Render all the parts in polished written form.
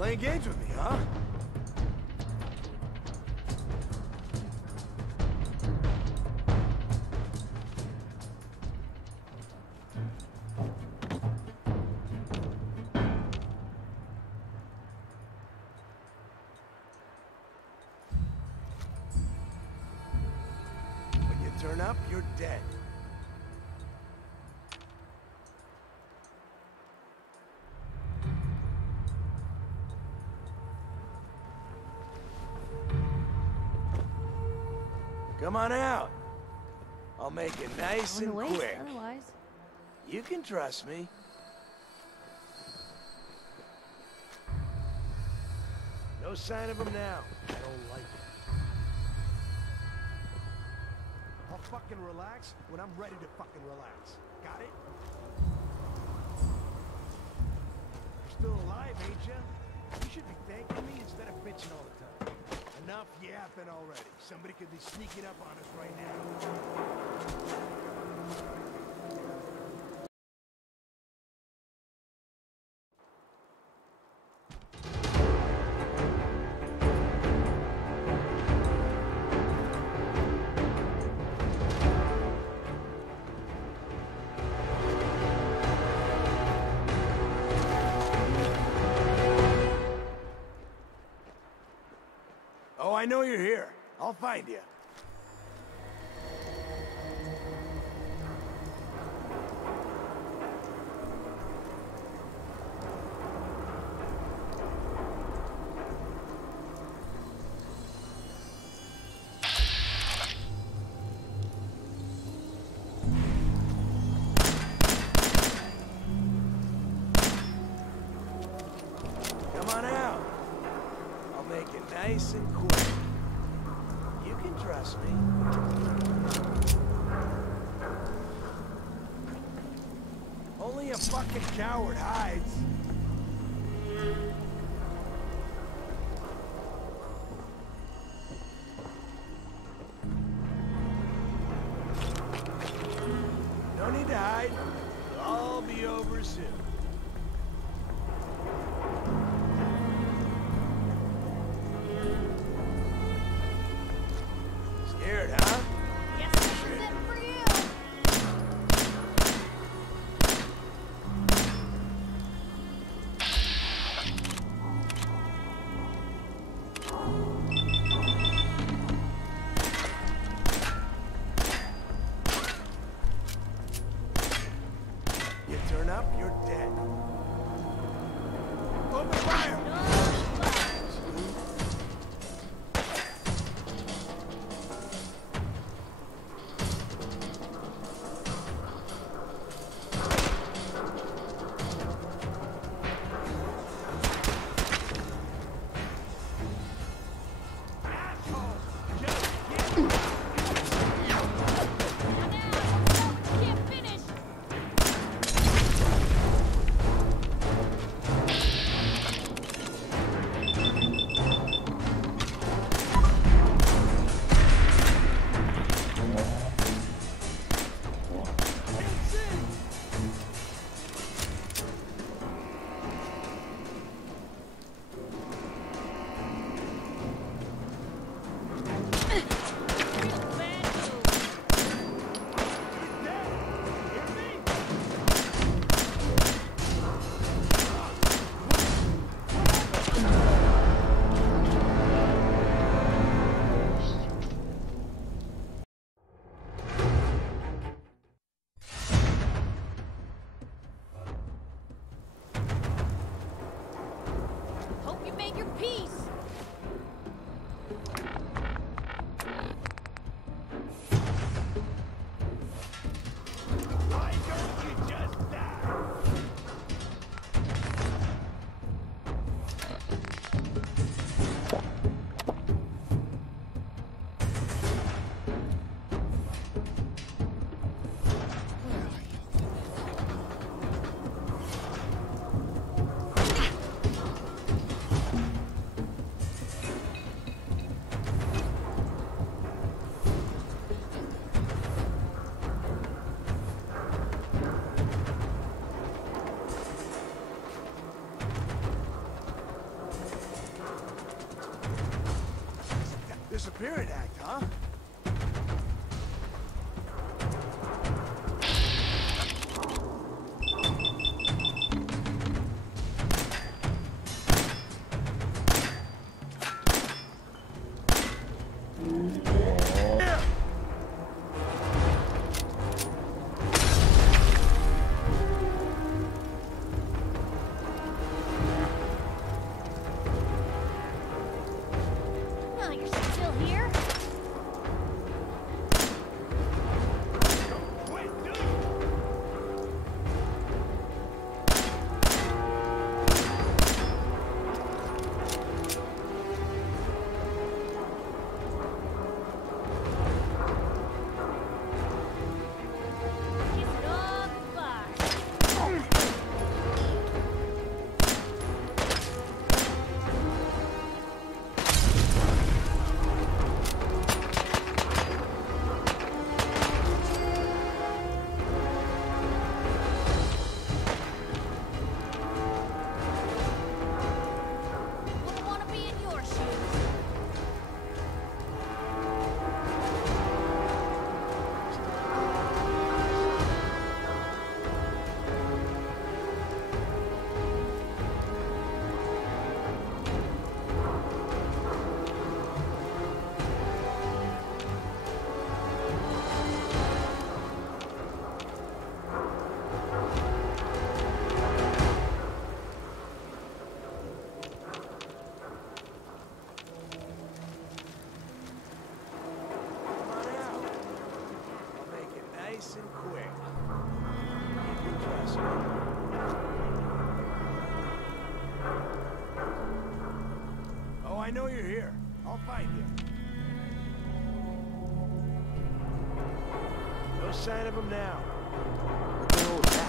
Playing games with me, huh? When you turn up, you're dead. Come on out. I'll make it nice and quick. Otherwise. You can trust me. No sign of him now. I don't like it. I'll fucking relax when I'm ready to fucking relax. Got it? You're still alive, ain't you? You should be thanking me instead of bitching all the time. Enough yapping already. Somebody could be sneaking up on us right now. Oh, I know you're here. I'll find you. Come on out. I'll make it nice and quick. You can trust me. Only a fucking coward hides. No need to hide. It'll all be over soon. Scared, huh? Guess this is it for you. You turn up, you're dead. Spirit act, huh? Oh, you're still here? Kiss it all goodbye. Wouldn't want to be in your shoes. Come on out. I'll make it nice and quick. Keep your dress on. Oh, I know you're here. I'll find you. No sign of him now. What the hell was that?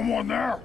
Someone there?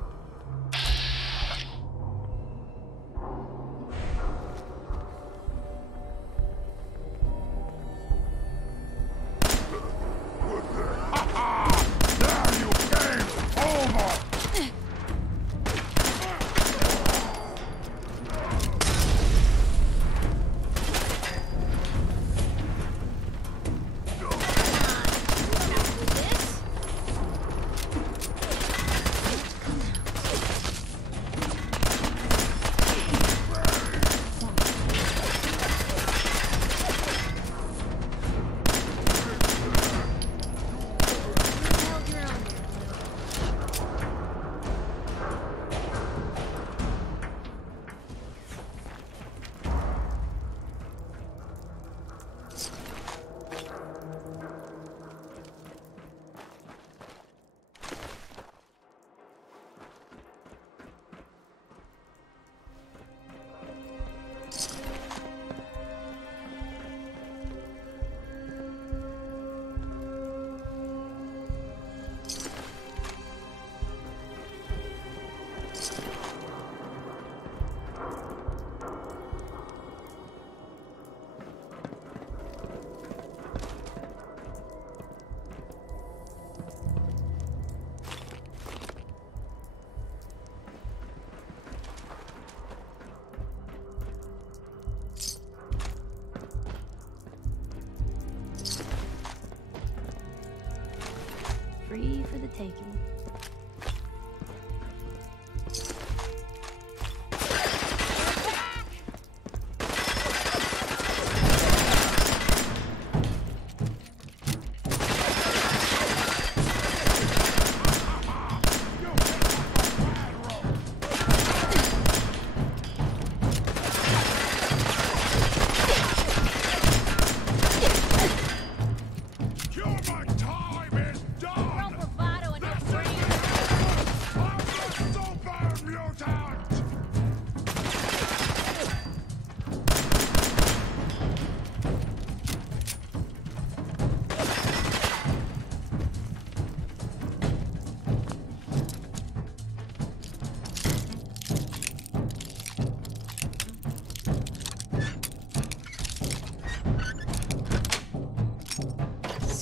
Free for the taking.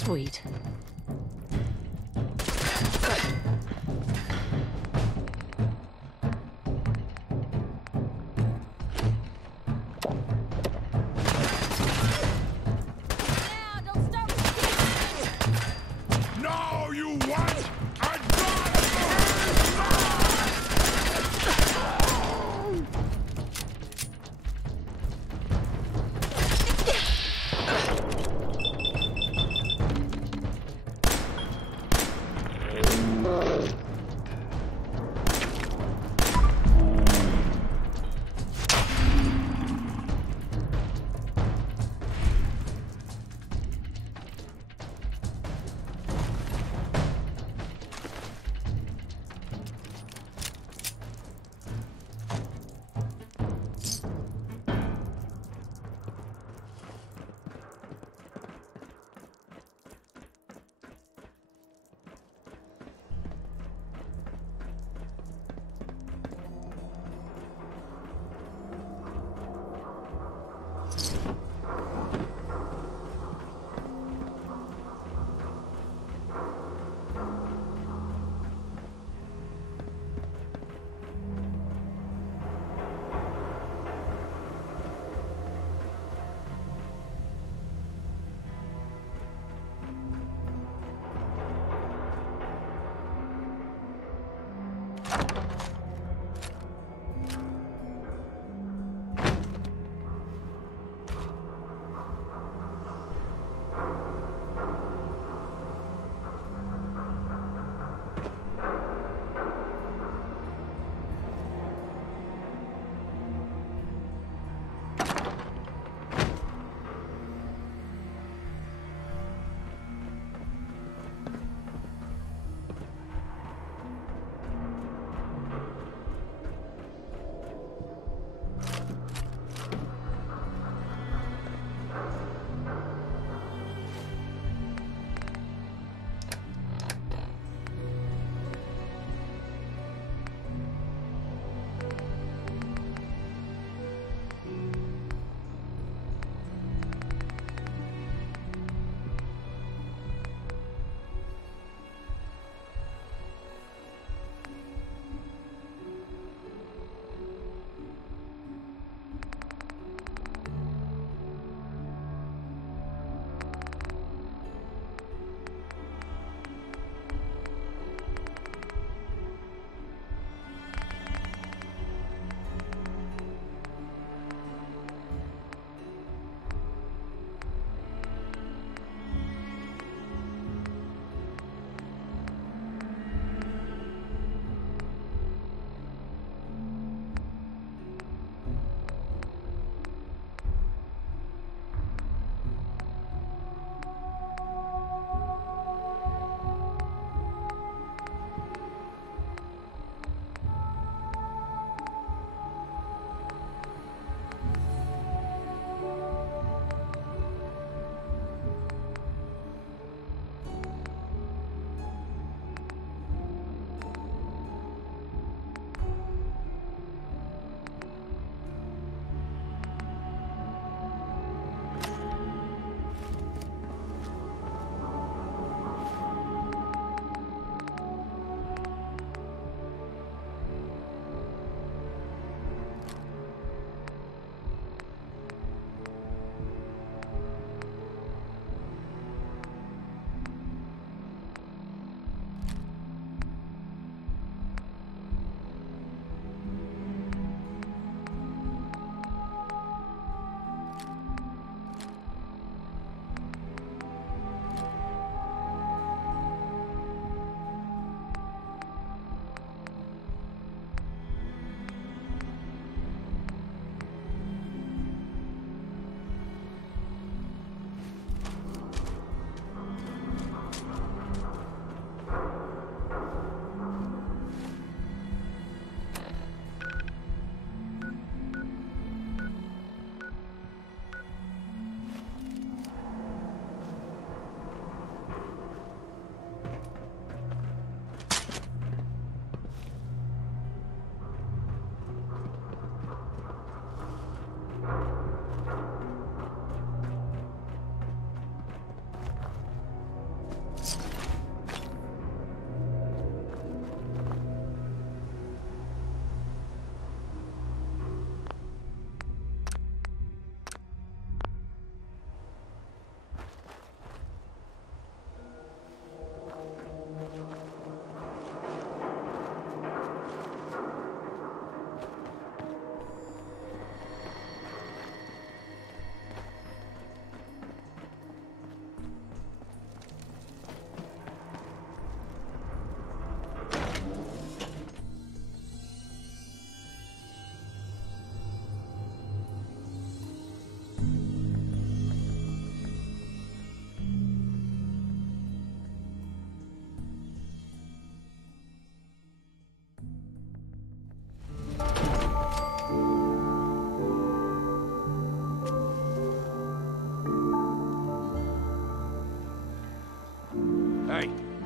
Sweet. No, you what? I got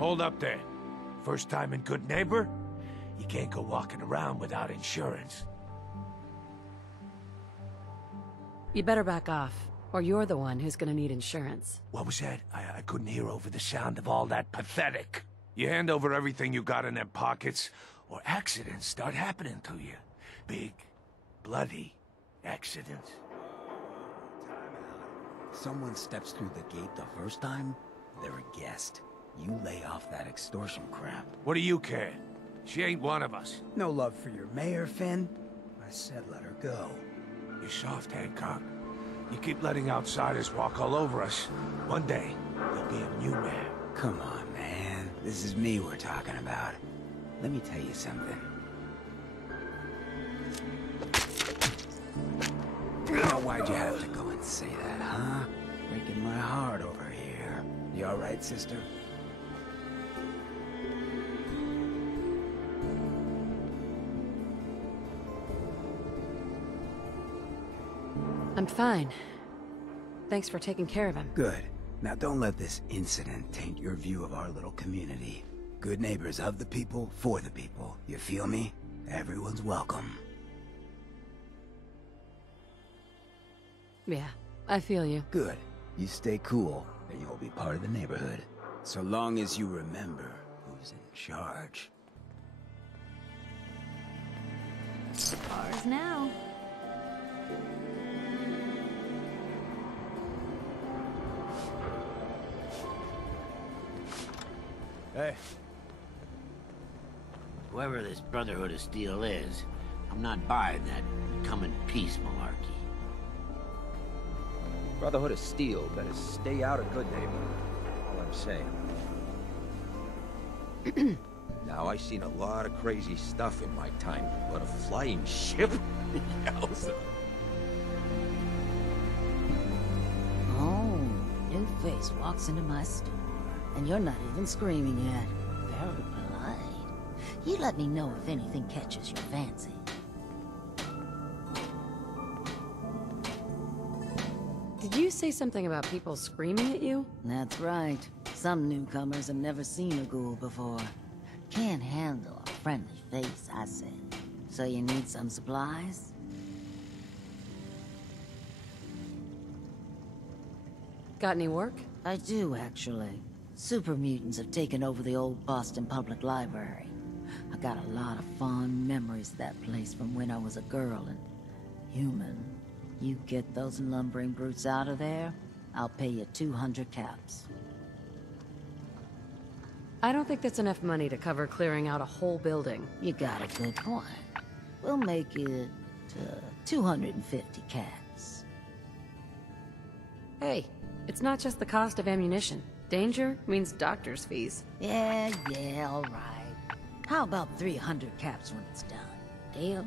hold up there. First time in Good Neighbor? You can't go walking around without insurance. You better back off, or you're the one who's gonna need insurance. What was that? I couldn't hear over the sound of all that pathetic. You hand over everything you got in them pockets, or accidents start happening to you. Big, bloody accidents. Someone steps through the gate the first time, they're a guest. You lay off that extortion crap. What do you care? She ain't one of us. No love for your mayor, Finn? I said let her go. You're soft, Hancock. You keep letting outsiders walk all over us. One day, you'll be a new man. Come on, man. This is me we're talking about. Let me tell you something. Now, why'd you have to go and say that, huh? Breaking my heart over here. You alright, sister? I'm fine. Thanks for taking care of him. Good. Now don't let this incident taint your view of our little community. Good neighbors of the people, for the people. You feel me? Everyone's welcome. Yeah, I feel you. Good. You stay cool, and you'll be part of the neighborhood. So long as you remember who's in charge. Ours now. Hey. Whoever this Brotherhood of Steel is, I'm not buying that come in peace malarkey. Brotherhood of Steel better stay out of Good Neighbor. All I'm saying. Now, I've seen a lot of crazy stuff in my time, but a flying ship? Yowza. Oh, new face walks into my store, and you're not even screaming yet. Very polite. You let me know if anything catches your fancy. Did you say something about people screaming at you? That's right. Some newcomers have never seen a ghoul before. Can't handle a friendly face, I said. So you need some supplies? Got any work? I do, actually. Super mutants have taken over the old Boston Public Library. I got a lot of fond memories of that place from when I was a girl and human. You get those lumbering brutes out of there, I'll pay you 200 caps. I don't think that's enough money to cover clearing out a whole building. You got a good point. We'll make it 250 caps. Hey, it's not just the cost of ammunition. Danger means doctor's fees. Yeah, all right. How about 300 caps when it's done? Deal?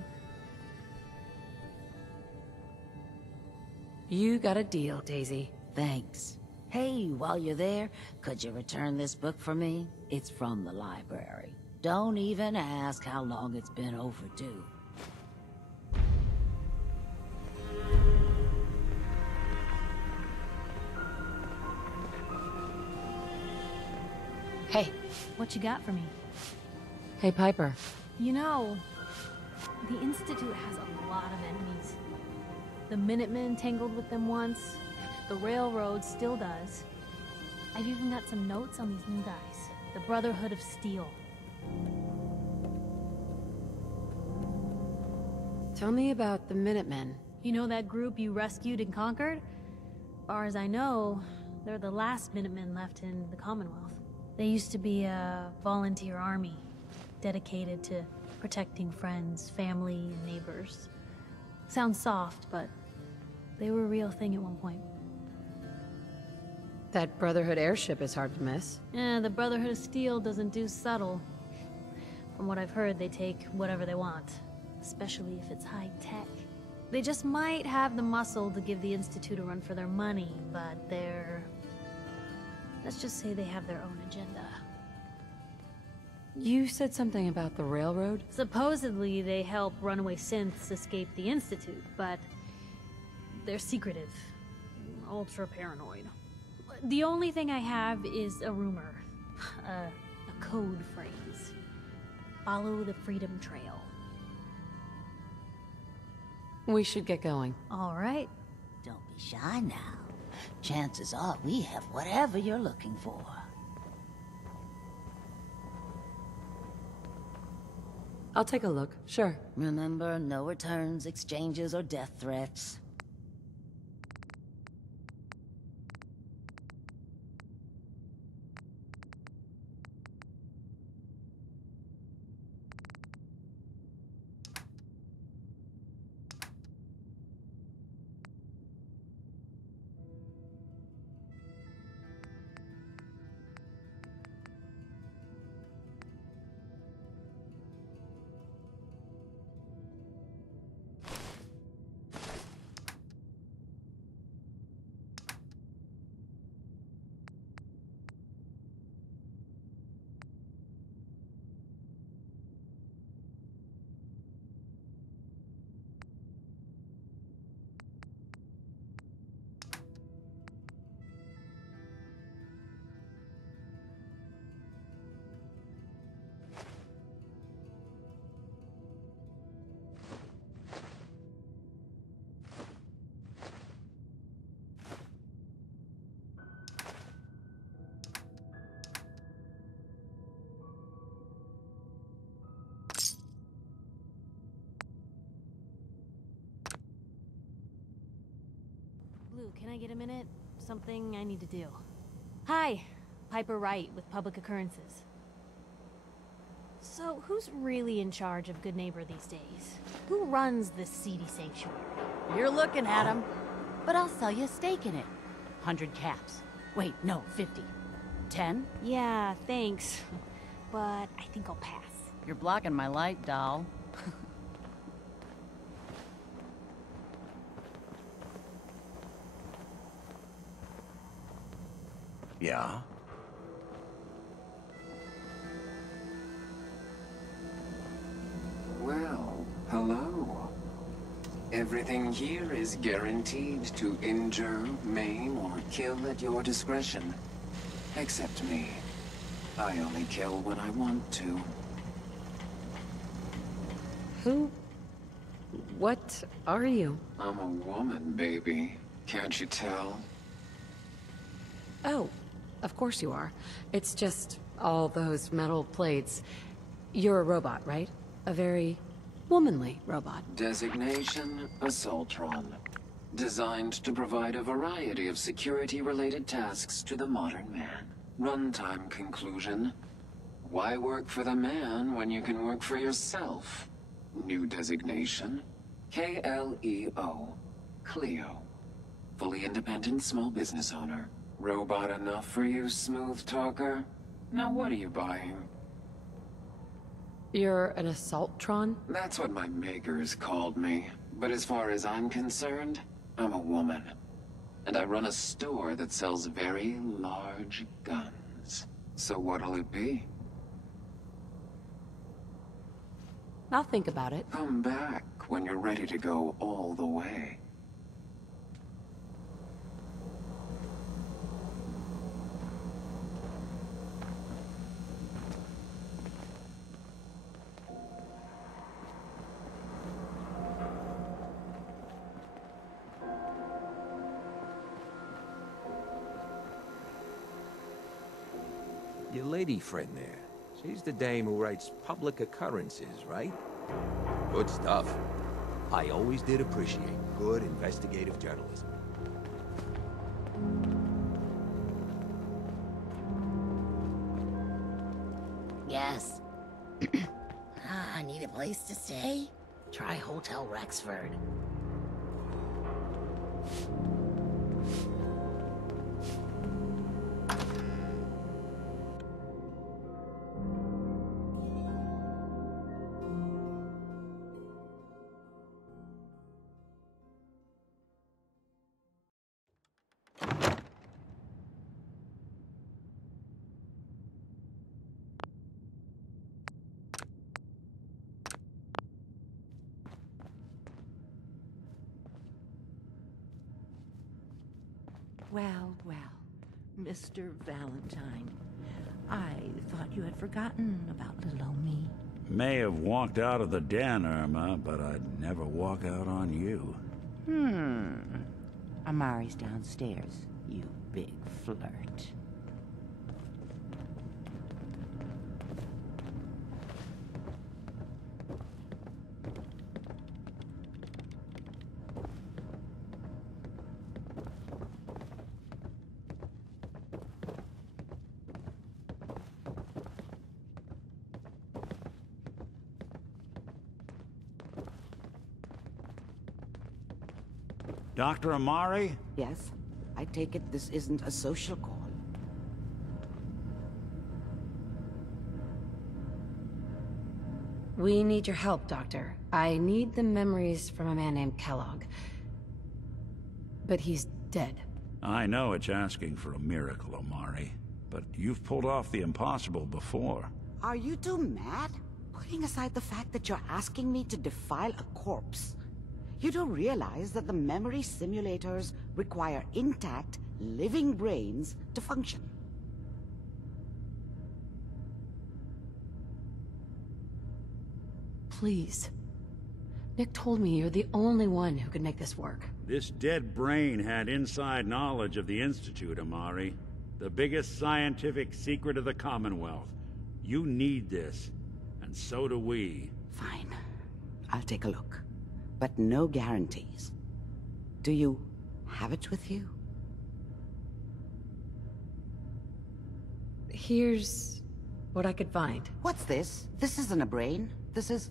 You got a deal, Daisy. Thanks. Hey, while you're there, could you return this book for me? It's from the library. Don't even ask how long it's been overdue. Hey. What you got for me? Hey, Piper. You know, the Institute has a lot of enemies. The Minutemen tangled with them once. The Railroad still does. I've even got some notes on these new guys. The Brotherhood of Steel. Tell me about the Minutemen. You know that group you rescued and conquered? Far as I know, they're the last Minutemen left in the Commonwealth. They used to be a volunteer army, dedicated to protecting friends, family, and neighbors. Sounds soft, but they were a real thing at one point. That Brotherhood airship is hard to miss. The Brotherhood of Steel doesn't do subtle. From what I've heard, they take whatever they want, especially if it's high-tech. They just might have the muscle to give the Institute a run for their money, but they're... let's just say they have their own agenda. You said something about the Railroad? Supposedly, they help runaway synths escape the Institute, but they're secretive, ultra-paranoid. The only thing I have is a rumor. code phrase. Follow the freedom trail. We should get going. All right. Don't be shy now. Chances are we have whatever you're looking for. I'll take a look, sure. Remember, no returns, exchanges, or death threats. Blue, can I get a minute? Something I need to do. Hi, Piper Wright with Public Occurrences. So, who's really in charge of Good Neighbor these days? Who runs this seedy sanctuary? You're looking at him. But I'll sell you a stake in it. 100 caps. Wait, no, 50. 10? Yeah, thanks. But I think I'll pass. You're blocking my light, doll. Yeah? Well, hello. Everything here is guaranteed to injure, maim, or kill at your discretion. Except me. I only kill when I want to. Who? What are you? I'm a woman, baby. Can't you tell? Oh, of course you are. It's just all those metal plates. You're a robot, right? A very womanly robot. Designation, Assaultron. Designed to provide a variety of security-related tasks to the modern man. Runtime conclusion. Why work for the man when you can work for yourself? New designation. KLEO. Cleo. Fully independent small business owner. Robot enough for you, smooth talker? Now what are you buying? You're an Assaultron? That's what my makers called me. But as far as I'm concerned, I'm a woman. And I run a store that sells very large guns. So what'll it be? I'll think about it. Come back when you're ready to go all the way. Your lady friend there. She's the dame who writes Public Occurrences, right? Good stuff. I always did appreciate good investigative journalism. Yes. I need a place to stay? Try Hotel Rexford. Well, well, Mr. Valentine, I thought you had forgotten about little old me. May have walked out of the den, Irma, but I'd never walk out on you. Amari's downstairs, you big flirt. Dr. Amari? Yes? I take it this isn't a social call. We need your help, Doctor. I need the memories from a man named Kellogg. But he's dead. I know it's asking for a miracle, Amari, but you've pulled off the impossible before. Are you two mad? Putting aside the fact that you're asking me to defile a corpse, you do realize that the memory simulators require intact, living brains to function. Please. Nick told me you're the only one who could make this work. This dead brain had inside knowledge of the Institute, Amari. The biggest scientific secret of the Commonwealth. You need this, and so do we. Fine. I'll take a look. But no guarantees. Do you have it with you? Here's what I could find. What's this? This isn't a brain. This is...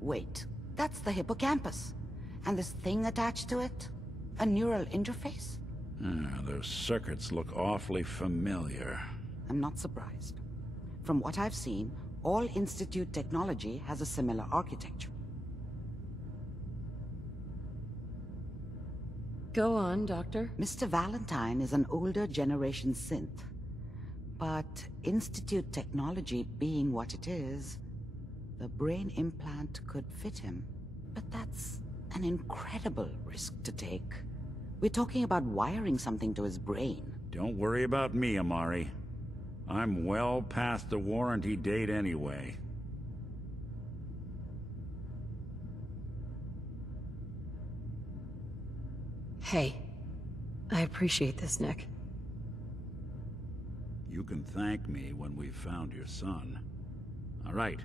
Wait, that's the hippocampus. And this thing attached to it? A neural interface? Those circuits look awfully familiar. I'm not surprised. From what I've seen, all Institute technology has a similar architecture. Go on, Doctor. Mr. Valentine is an older generation synth. But Institute technology being what it is, the brain implant could fit him. But that's an incredible risk to take. We're talking about wiring something to his brain. Don't worry about me, Amari. I'm well past the warranty date anyway. Hey, I appreciate this, Nick. You can thank me when we've found your son. All right,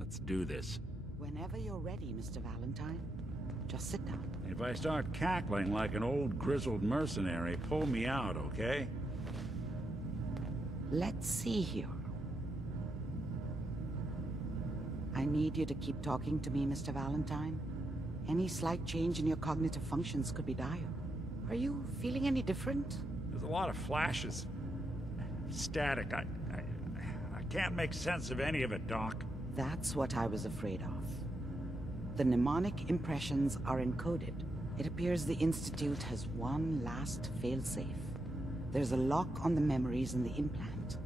let's do this. Whenever you're ready, Mr. Valentine. Just sit down. If I start cackling like an old grizzled mercenary, pull me out, okay? Let's see here. I need you to keep talking to me, Mr. Valentine. Any slight change in your cognitive functions could be dire. Are you feeling any different? There's a lot of flashes. Static. I can't make sense of any of it, Doc. That's what I was afraid of. The mnemonic impressions are encoded. It appears the Institute has one last failsafe. There's a lock on the memories in the implant.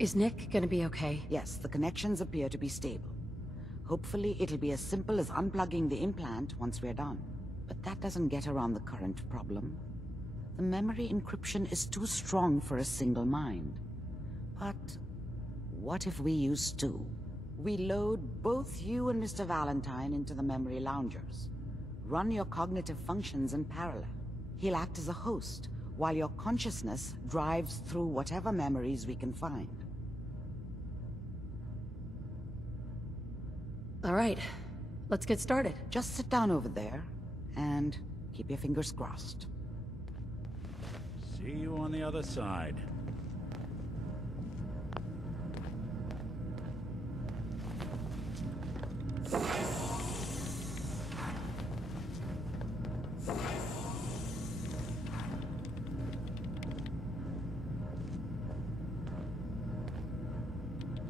Is Nick gonna be okay? Yes, the connections appear to be stable. Hopefully it'll be as simple as unplugging the implant once we're done. But that doesn't get around the current problem. The memory encryption is too strong for a single mind. But what if we use two? We load both you and Mr. Valentine into the memory loungers. Run your cognitive functions in parallel. He'll act as a host, while your consciousness drives through whatever memories we can find. All right, let's get started. Just sit down over there, and keep your fingers crossed. See you on the other side.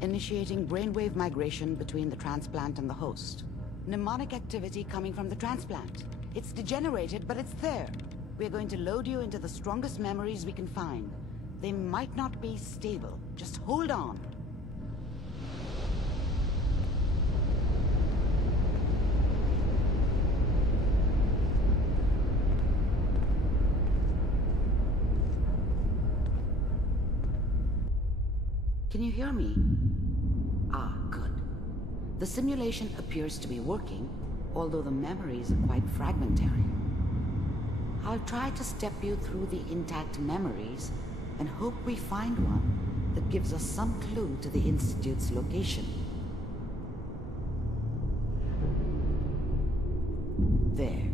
Initiating brainwave migration between the transplant and the host. Mnemonic activity coming from the transplant. It's degenerated, but it's there. We're going to load you into the strongest memories we can find. They might not be stable. Just hold on. Can you hear me? Ah, good. The simulation appears to be working, although the memories are quite fragmentary. I'll try to step you through the intact memories and hope we find one that gives us some clue to the Institute's location. There.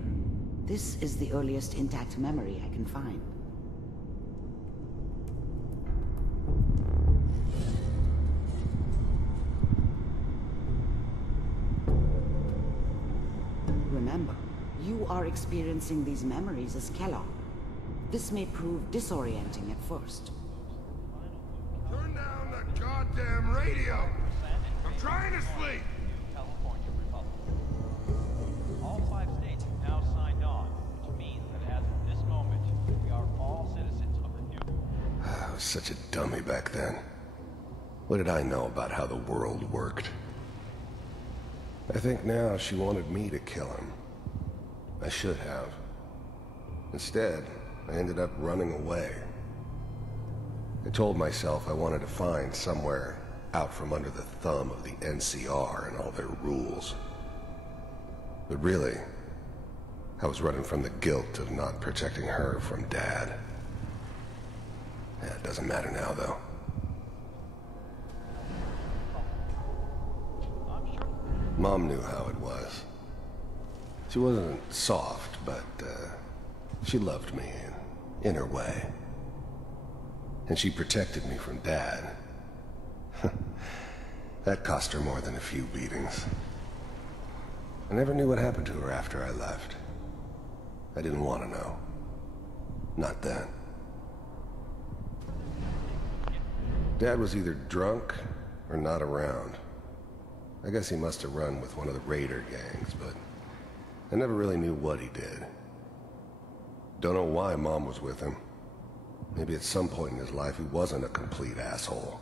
This is the earliest intact memory I can find. Remember, you are experiencing these memories as Kellogg. This may prove disorienting at first. Turn down the goddamn radio! I'm trying to sleep! All 5 states have now signed on, which means that as of this moment, we are all citizens of the new... I was such a dummy back then. What did I know about how the world worked? I think now she wanted me to kill him. I should have. Instead, I ended up running away. I told myself I wanted to find somewhere out from under the thumb of the NCR and all their rules. But really, I was running from the guilt of not protecting her from Dad. Yeah, it doesn't matter now, though. Mom knew how it was. She wasn't soft, but she loved me in her way. And she protected me from Dad. That cost her more than a few beatings. I never knew what happened to her after I left. I didn't want to know. Not then. Dad was either drunk or not around. I guess he must have run with one of the raider gangs, but I never really knew what he did. Don't know why Mom was with him. Maybe at some point in his life he wasn't a complete asshole.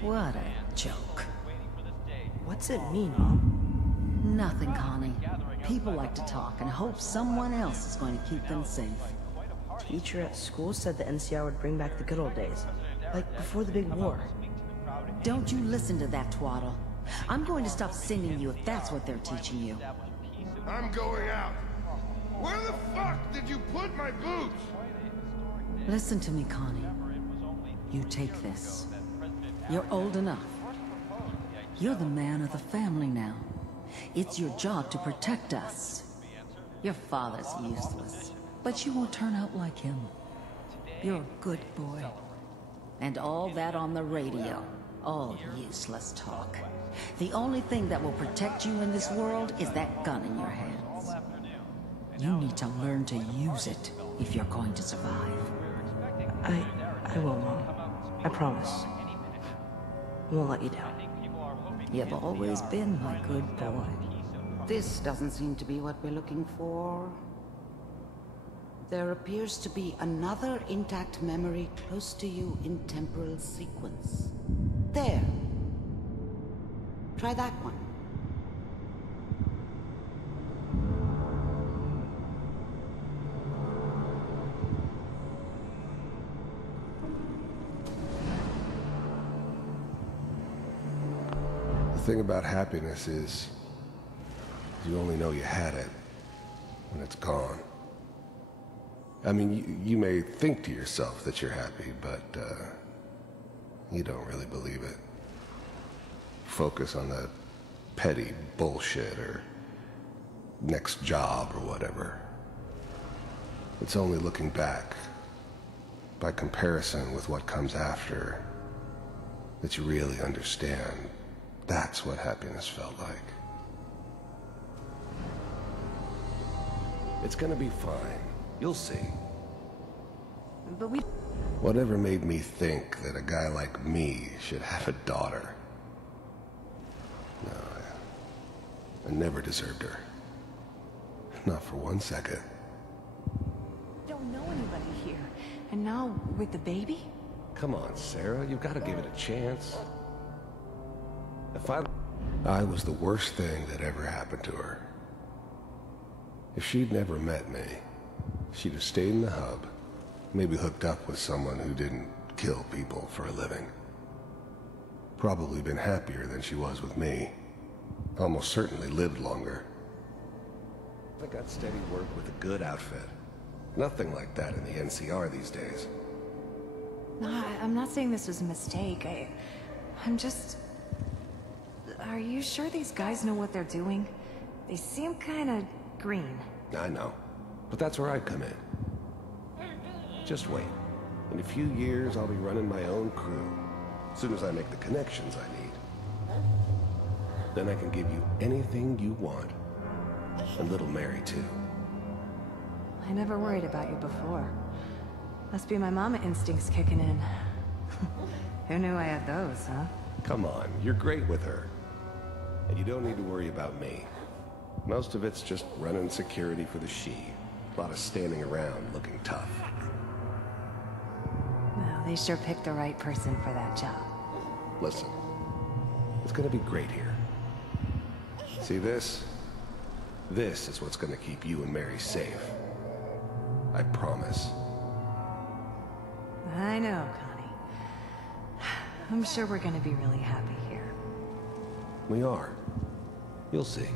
What a joke. What's it mean, Mom? Nothing, Connie. People like to talk and hope someone else is going to keep them safe. Teacher at school said the NCR would bring back the good old days. Like before the big war. Don't you listen to that twaddle. I'm going to stop singing you if that's what they're teaching you. I'm going out. Where the fuck did you put my boots? Listen to me, Connie. You take this. You're old enough. You're the man of the family now. It's your job to protect us. Your father's useless, but you won't turn out like him. You're a good boy. And all that on the radio. All useless talk. The only thing that will protect you in this world is that gun in your hands. You need to learn to use it if you're going to survive. I will, Mom. I promise. I won't let you down. You've always been my good boy. This doesn't seem to be what we're looking for. There appears to be another intact memory close to you in temporal sequence. There. Try that one. The thing about happiness is you only know you had it when it's gone. I mean, you may think to yourself that you're happy, but you don't really believe it. Focus on the petty bullshit or next job or whatever. It's only looking back, by comparison with what comes after, that you really understand. That's what happiness felt like. It's gonna be fine. You'll see. But we... Whatever made me think that a guy like me should have a daughter? No, I never deserved her. Not for 1 second. Don't know anybody here. And now, with the baby? Come on, Sarah, you've got to give it a chance. If I was the worst thing that ever happened to her. If she'd never met me, she'd have stayed in the hub, maybe hooked up with someone who didn't kill people for a living. Probably been happier than she was with me. Almost certainly lived longer. I got steady work with a good outfit. Nothing like that in the NCR these days. No, I'm not saying this was a mistake. I'm just... Are you sure these guys know what they're doing? They seem kinda green. I know. But that's where I come in. Just wait. In a few years, I'll be running my own crew. As soon as I make the connections I need. Then I can give you anything you want. And little Mary, too. I never worried about you before. Must be my mama instincts kicking in. Who knew I had those, huh? Come on, you're great with her. And you don't need to worry about me. Most of it's just running security for the she. A lot of standing around looking tough. Well, they sure picked the right person for that job. Listen, it's gonna be great here. See this? This is what's gonna keep you and Mary safe. I promise. I know, Connie. I'm sure we're gonna be really happy here. We are. You'll see.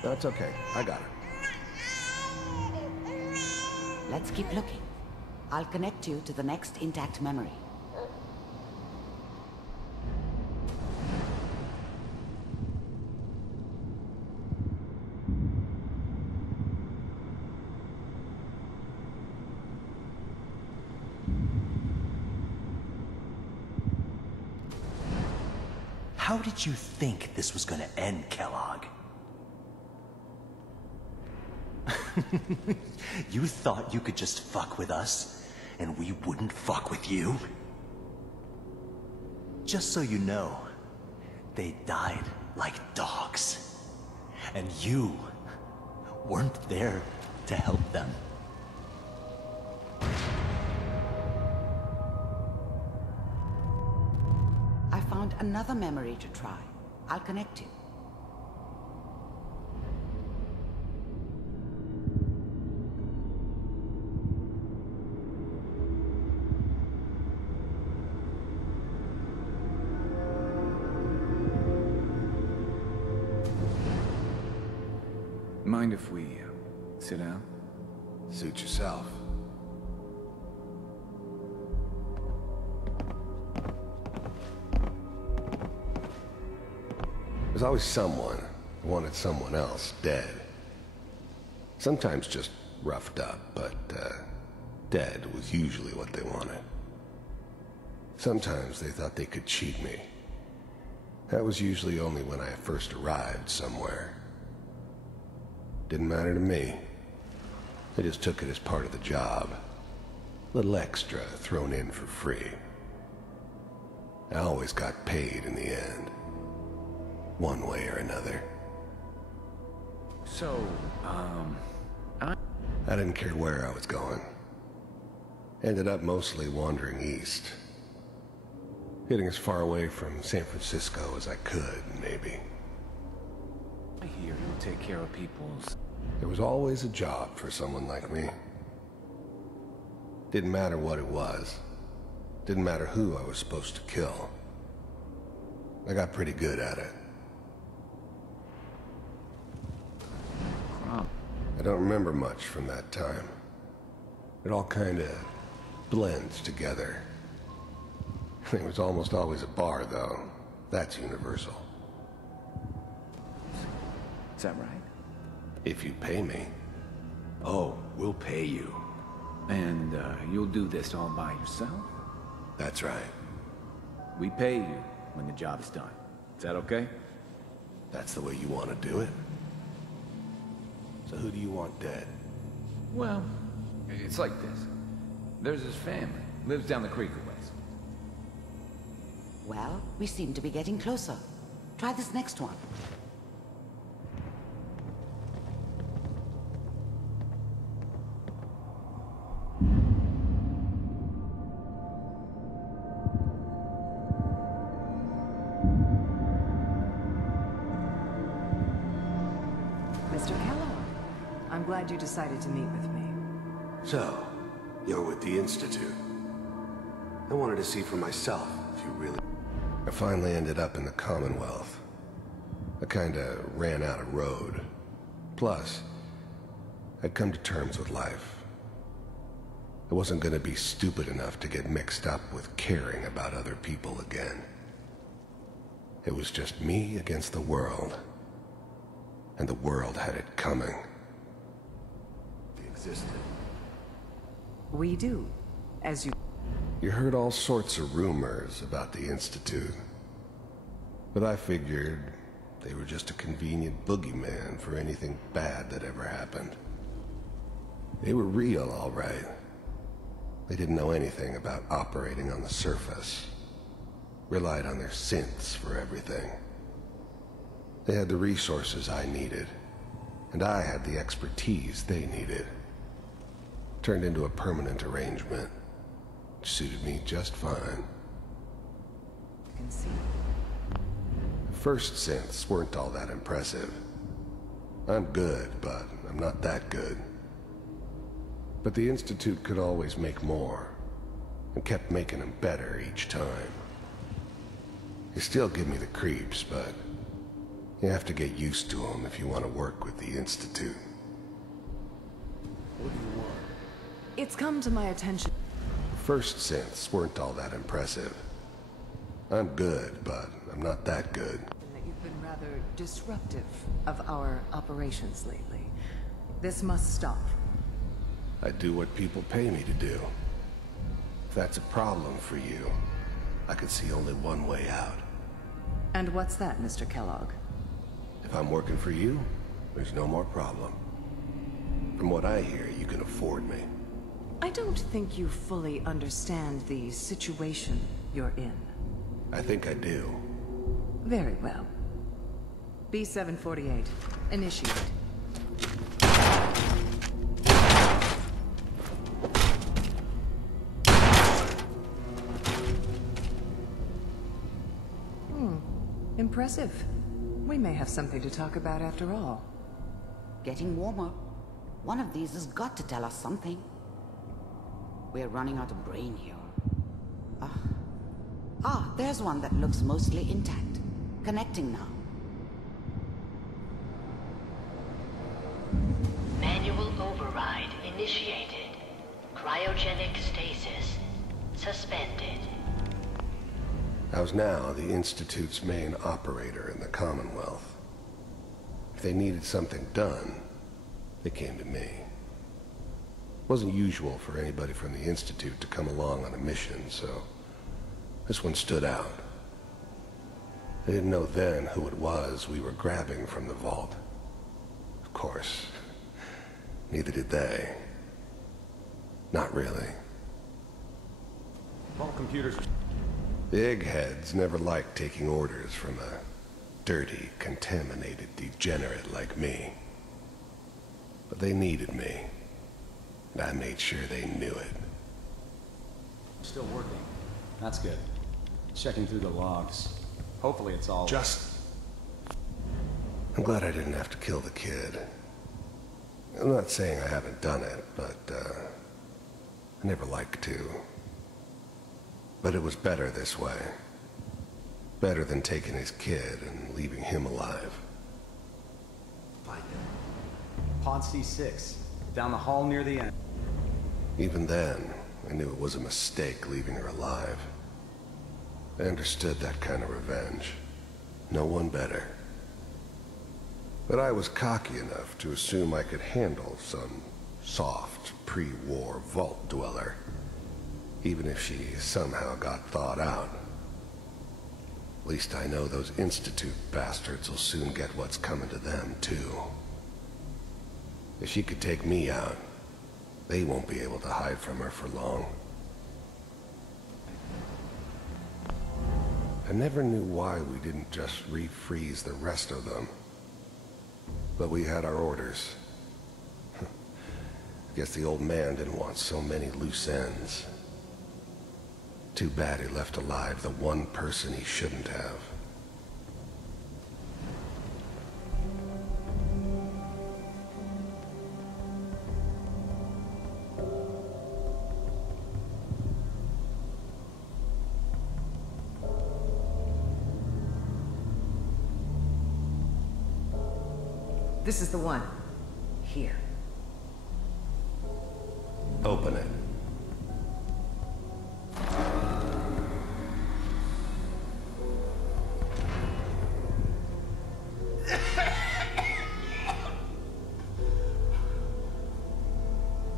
That's okay. I got her. Let's keep looking. I'll connect you to the next intact memory. How did you think this was gonna end, Kellogg? You thought you could just fuck with us, and we wouldn't fuck with you? Just so you know, they died like dogs. And you weren't there to help them. I found another memory to try. I'll connect you. Mind if we sit down? Suit yourself. There's always someone who wanted someone else dead. Sometimes just roughed up, but dead was usually what they wanted. Sometimes they thought they could cheat me. That was usually only when I first arrived somewhere. Didn't matter to me. I just took it as part of the job. Little extra thrown in for free. I always got paid in the end. One way or another. So, I didn't care where I was going. Ended up mostly wandering east. Getting as far away from San Francisco as I could, maybe. I hear you take care of people's... There was always a job for someone like me. Didn't matter what it was. Didn't matter who I was supposed to kill. I got pretty good at it. I don't remember much from that time. It all kinda blends together. It was almost always a bar, though. That's universal. Is that right? If you pay me. Oh, we'll pay you. And you'll do this all by yourself? That's right. We pay you when the job is done. Is that okay? That's the way you want to do it? So who do you want dead? Well, it's like this. There's his family. Lives down the creek a ways. Well, we seem to be getting closer. Try this next one. glad you decided to meet with me. So, you're with the Institute. I wanted to see for myself if you really... I finally ended up in the Commonwealth. I kinda ran out of road. Plus, I'd come to terms with life. I wasn't gonna be stupid enough to get mixed up with caring about other people again. It was just me against the world. And the world had it coming. They existed. We do, as you... You heard all sorts of rumors about the Institute. But I figured they were just a convenient boogeyman for anything bad that ever happened. They were real, all right. They didn't know anything about operating on the surface. Relied on their synths for everything. They had the resources I needed, and I had the expertise they needed. Turned into a permanent arrangement, which suited me just fine. I can see. First synths weren't all that impressive. I'm good, but I'm not that good. But the Institute could always make more, and kept making them better each time. They still give me the creeps, but you have to get used to them if you want to work with the Institute. What do you want? It's come to my attention. First synths weren't all that impressive. I'm good, but I'm not that good. That you've been rather disruptive of our operations lately. This must stop. I do what people pay me to do. If that's a problem for you, I could see only one way out. And what's that, Mr. Kellogg? If I'm working for you, there's no more problem. From what I hear, you can afford me. I don't think you fully understand the situation you're in. I think I do. Very well. B-748, initiate. Impressive. We may have something to talk about after all. Getting warmer. One of these has got to tell us something. We're running out of brain here. There's one that looks mostly intact. Connecting now. Manual override initiated. Cryogenic stasis suspended. I was now the Institute's main operator in the Commonwealth. If they needed something done, they came to me. It wasn't usual for anybody from the Institute to come along on a mission, so this one stood out. I didn't know then who it was we were grabbing from the vault. Of course, neither did they. Not really. All computers are... The eggheads never liked taking orders from a dirty, contaminated degenerate like me. But they needed me, and I made sure they knew it. Still working. That's good. Checking through the logs. Hopefully it's all... I'm glad I didn't have to kill the kid. I'm not saying I haven't done it, but, I never liked to. But it was better this way. Better than taking his kid and leaving him alive. Find him. Pod C6. Down the hall near the end. Even then, I knew it was a mistake leaving her alive. I understood that kind of revenge. No one better. But I was cocky enough to assume I could handle some soft, pre-war vault dweller. Even if she somehow got thawed out. At least I know those Institute bastards will soon get what's coming to them, too. If she could take me out, they won't be able to hide from her for long. I never knew why we didn't just refreeze the rest of them. But we had our orders. I guess the old man didn't want so many loose ends. Too bad he left alive the one person he shouldn't have. This is the one. Here. Open it.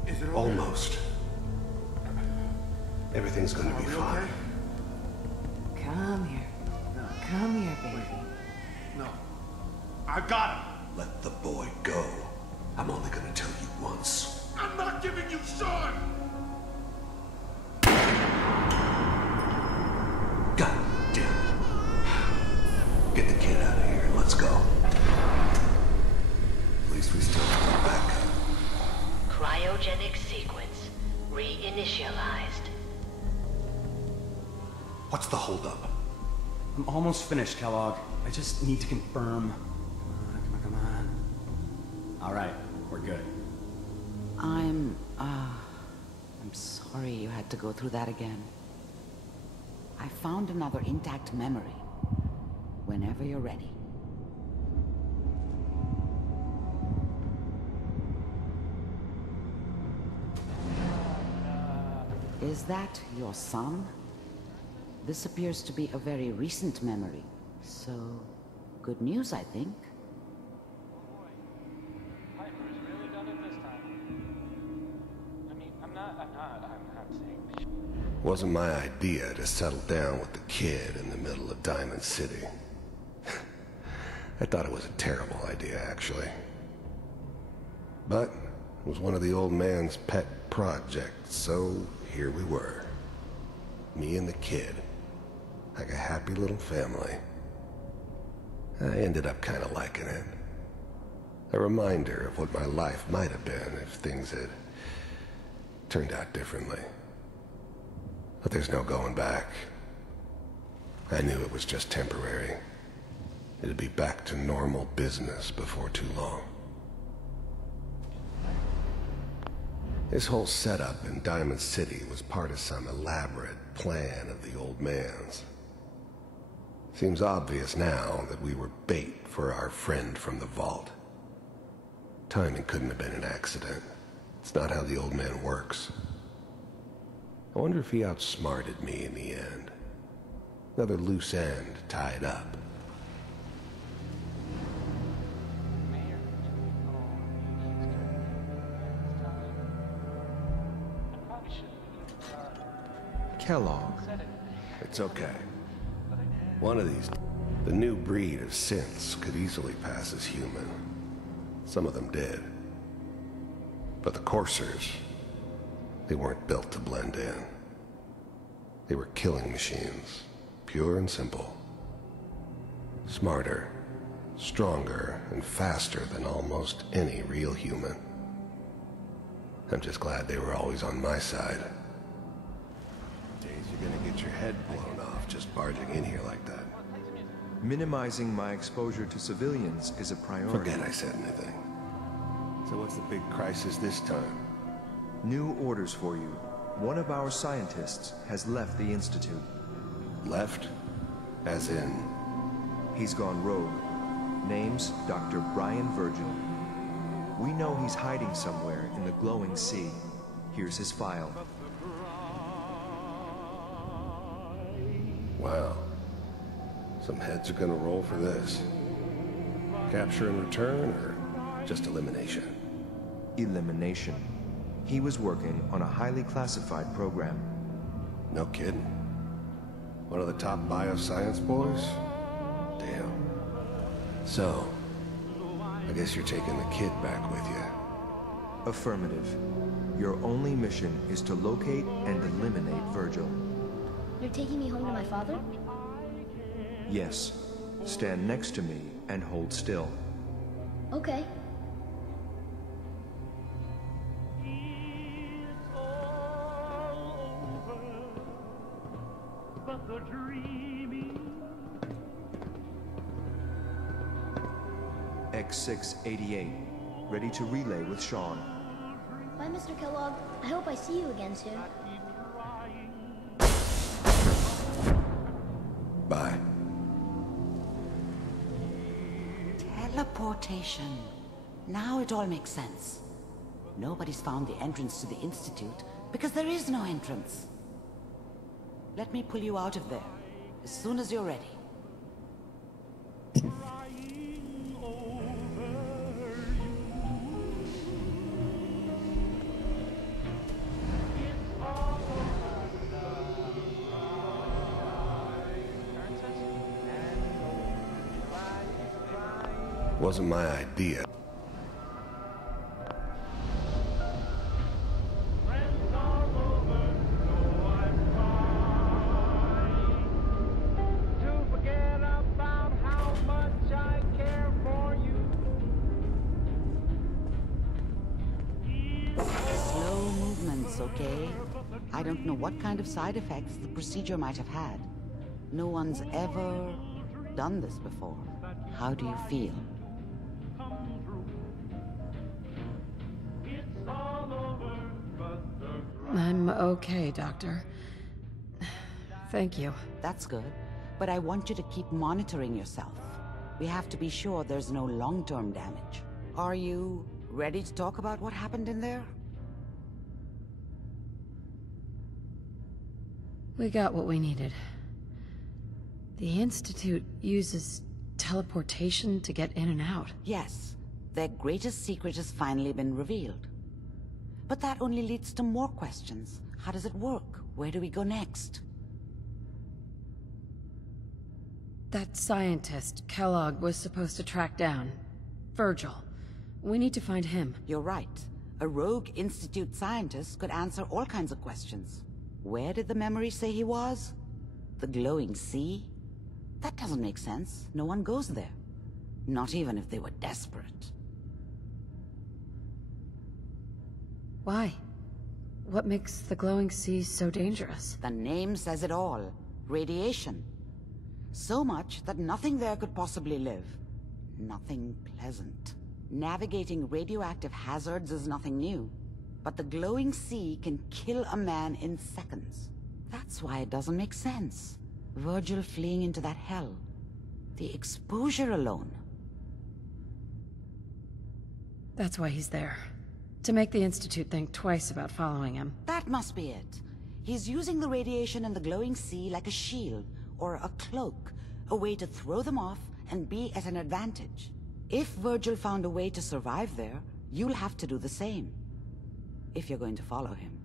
Is it Almost. Everything's gonna be fine. Come here. Come here, baby. No. I got him. Let the boy go. I'm only gonna tell you once. I'm not giving you Sean! God damn it. Get the kid out of here. Let's go. At least we still have a backup. Cryogenic sequence reinitialized. What's the holdup? I'm almost finished, Kellogg. I just need to confirm. Come on. All right, we're good. I'm sorry you had to go through that again. I found another intact memory. Whenever you're ready. Is that your son? This appears to be a very recent memory. So, good news, I think. Wasn't my idea to settle down with the kid in the middle of Diamond City. I thought it was a terrible idea, actually. But it was one of the old man's pet projects, so here we were. Me and the kid. Like a happy little family. I ended up kind of liking it. A reminder of what my life might have been if things had turned out differently. But there's no going back. I knew it was just temporary. It'd be back to normal business before too long. This whole setup in Diamond City was part of some elaborate plan of the old man's. Seems obvious now that we were bait for our friend from the vault. Timing couldn't have been an accident. It's not how the old man works. I wonder if he outsmarted me in the end. Another loose end tied up. Kellogg. It's okay. One of these, the new breed of synths could easily pass as human. Some of them did. But the coursers, they weren't built to blend in. They were killing machines, pure and simple. Smarter, stronger, and faster than almost any real human. I'm just glad they were always on my side. Days you're gonna get your head blown off just barging in here like that. Minimizing my exposure to civilians is a priority. Forget I said anything. So what's the big crisis this time? New orders for you. One of our scientists has left the Institute. Left? As in? He's gone rogue. Name's Dr. Brian Virgil. We know he's hiding somewhere in the glowing sea. Here's his file. Wow. Some heads are gonna roll for this. Capture and return, or just elimination? Elimination. He was working on a highly classified program. No kidding. One of the top bioscience boys? Damn. So, I guess you're taking the kid back with you. Affirmative. Your only mission is to locate and eliminate Virgil. You're taking me home to my father? Yes. Stand next to me and hold still. Okay. X688. Ready to relay with Sean. Bye, Mr. Kellogg. I hope I see you again soon. Bye. Teleportation. Now it all makes sense. Nobody's found the entrance to the Institute because there is no entrance. Let me pull you out of there as soon as you're ready. Wasn't my idea. Slow movements, okay? I don't know what kind of side effects the procedure might have had. No one's ever done this before. How do you feel? I'm okay, Doctor. Thank you. That's good, but I want you to keep monitoring yourself. We have to be sure there's no long-term damage. Are you ready to talk about what happened in there? We got what we needed. The Institute uses teleportation to get in and out. Yes, their greatest secret has finally been revealed. But that only leads to more questions. How does it work? Where do we go next? That scientist Kellogg was supposed to track down. Virgil. We need to find him. You're right. A rogue Institute scientist could answer all kinds of questions. Where did the memory say he was? The glowing sea? That doesn't make sense. No one goes there. Not even if they were desperate. Why? What makes the glowing sea so dangerous? The name says it all. Radiation. So much that nothing there could possibly live. Nothing pleasant. Navigating radioactive hazards is nothing new. But the glowing sea can kill a man in seconds. That's why it doesn't make sense. Virgil fleeing into that hell. The exposure alone. That's why he's there. To make the Institute think twice about following him. That must be it. He's using the radiation in the glowing sea like a shield, or a cloak, a way to throw them off and be at an advantage. If Virgil found a way to survive there, you'll have to do the same. If you're going to follow him.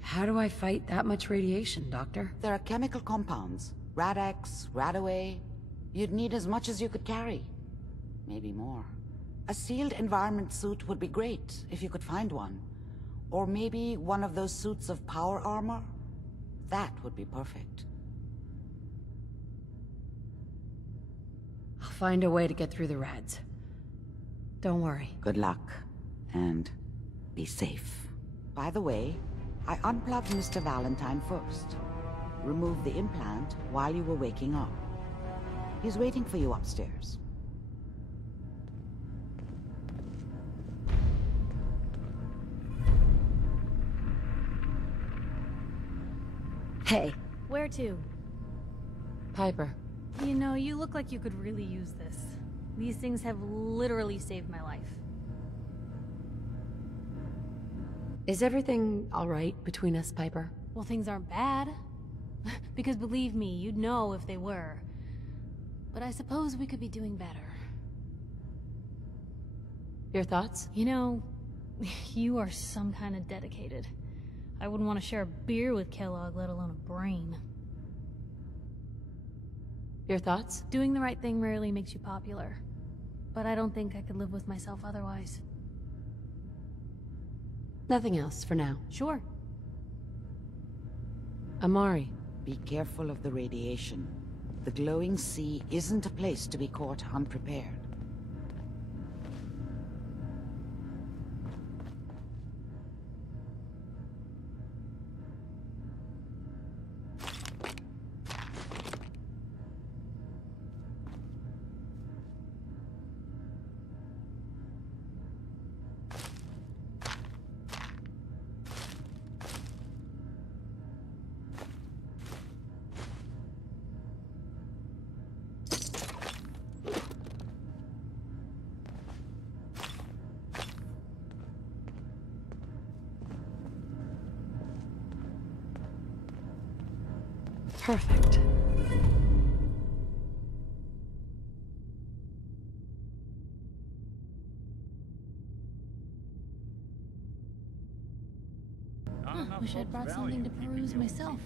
How do I fight that much radiation, Doctor? There are chemical compounds. Rad-X, Radaway. You'd need as much as you could carry. Maybe more. A sealed environment suit would be great, if you could find one. Or maybe one of those suits of power armor? That would be perfect. I'll find a way to get through the rads. Don't worry. Good luck. And be safe. By the way, I unplugged Mr. Valentine first. Removed the implant while you were waking up. He's waiting for you upstairs. Hey. Where to? Piper. You know, you look like you could really use this. These things have literally saved my life. Is everything all right between us, Piper? Well, things aren't bad. Because believe me, you'd know if they were. But I suppose we could be doing better. Your thoughts? You know, you are some kind of dedicated. I wouldn't want to share a beer with Kellogg, let alone a brain. Your thoughts? Doing the right thing rarely makes you popular. But I don't think I could live with myself otherwise. Nothing else for now. Sure. Amari. Be careful of the radiation. The glowing sea isn't a place to be caught unprepared. Perfect. Wish I'd brought something to peruse myself.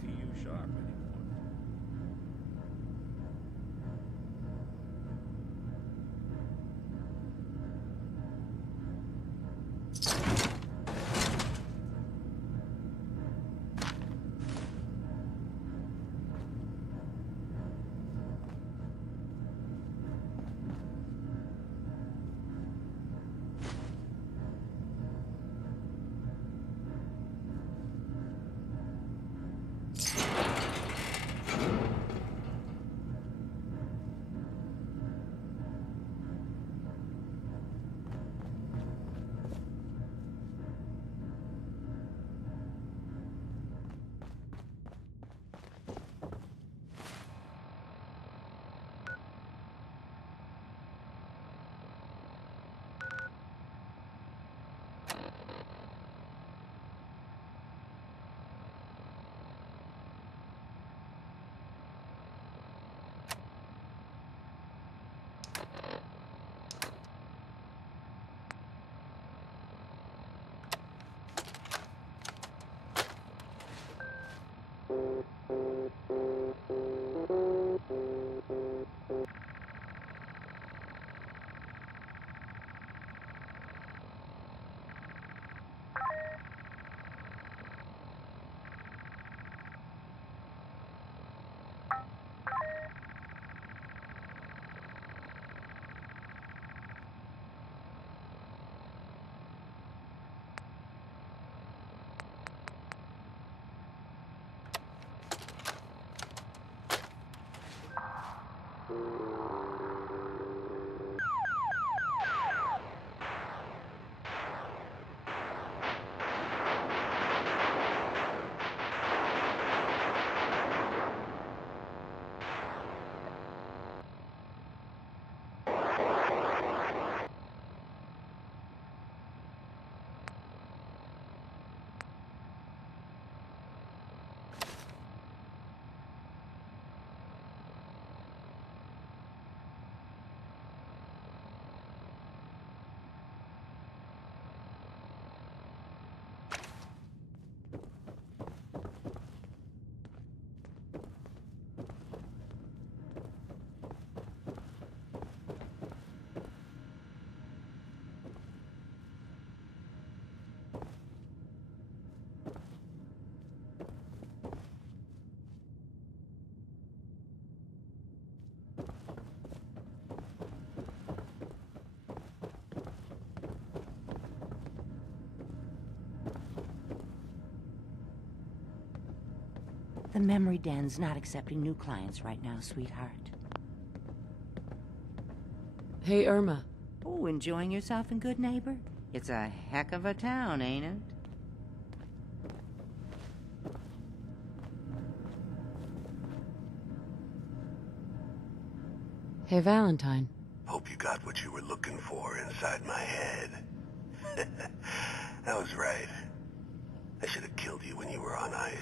The memory den's not accepting new clients right now, sweetheart. Hey, Irma. Oh, enjoying yourself in Good Neighbor? It's a heck of a town, ain't it? Hey, Valentine. Hope you got what you were looking for inside my head. I was right. I should have killed you when you were on ice.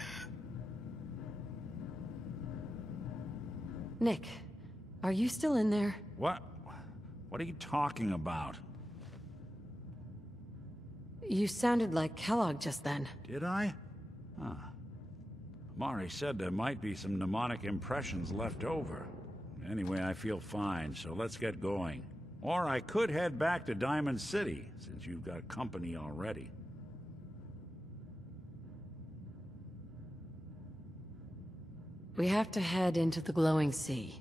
Nick, are you still in there? What? What are you talking about? You sounded like Kellogg just then. Did I? Huh. Mari said there might be some mnemonic impressions left over. Anyway, I feel fine, so let's get going. Or I could head back to Diamond City, since you've got company already. We have to head into the glowing sea.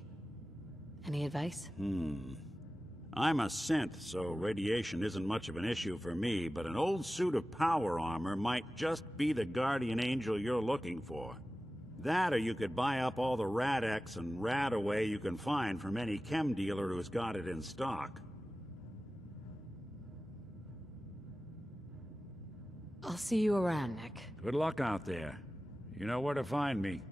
Any advice? I'm a synth, so radiation isn't much of an issue for me, but an old suit of power armor might just be the guardian angel you're looking for. That, or you could buy up all the Rad-X and Rad-Away you can find from any chem dealer who's got it in stock. I'll see you around, Nick. Good luck out there. You know where to find me.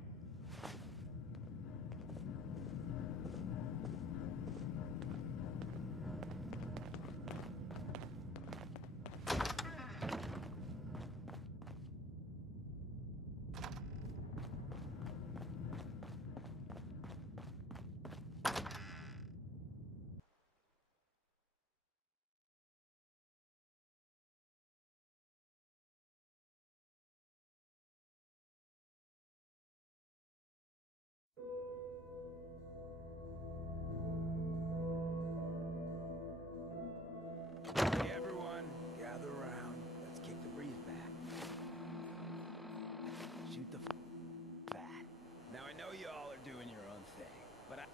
shoot the fat. Now I know you all are doing your own thing, but I...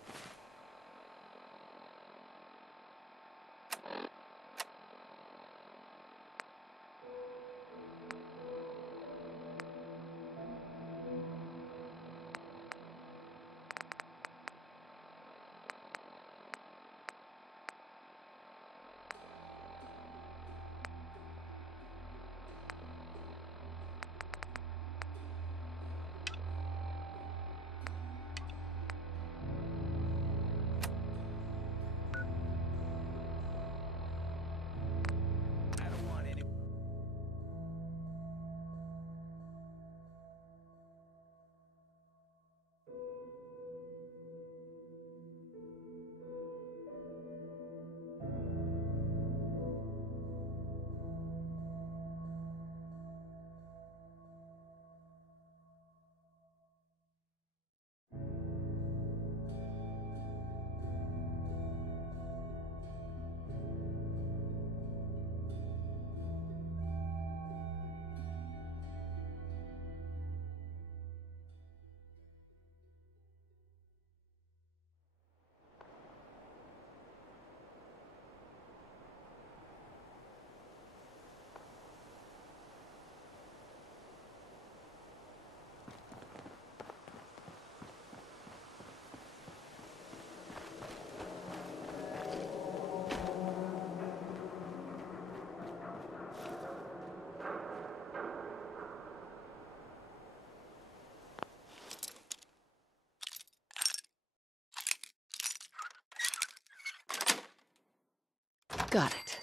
Got it.